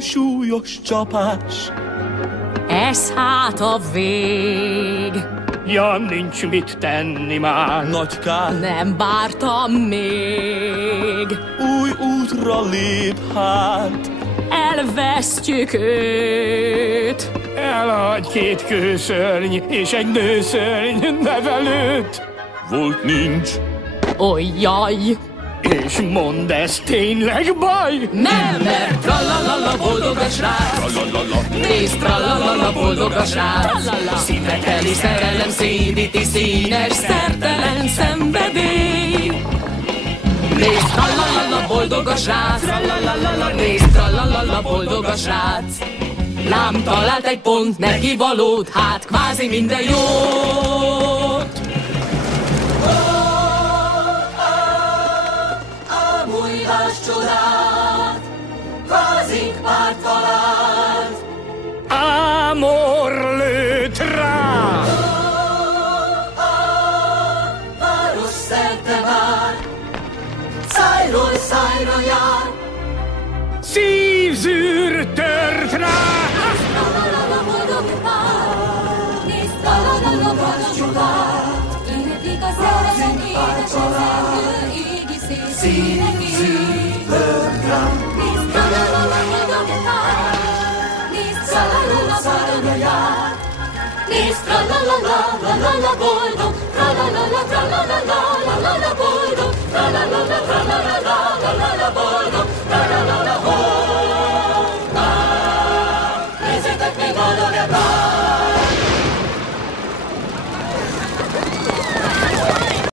súlyos csapás. Ez hát a vég. Ja, nincs mit tenni már. Nagy kár, Nem vártam még. új útra lép hát. Elvesztjük őt. Elhagy két kőszörny és egy nőszörny nevelőt. Volt nincs, Ojjaj! És mondd, ez tényleg baj? Nem, mert tralalala boldog a srác. Nézd, tralalala boldog a srác. Szívre teli szerelem szédíti színes, szertelen szenvedély. Nézd, tralalala boldog a srác. Nézd, tralalala boldog a srác. Lám talált egy pont neki valót, hát kvázi minden jót. Mújhás csodát, kázink párt talált. Ámor lőtt rá! Város szerte vár, szájról szájra jár. Szívzűr tört rá! Tralalala boldog pár, nézd, tralalala boldog csodát. Ünneplik a szerelem édes eszendő, égi szívzűr tört rá. Nézd, tralalala boldog pár, nézd, tralalala szájra jár. Nézd, tralalala, la la la boldog, tralalala, tralalala, la la la boldog.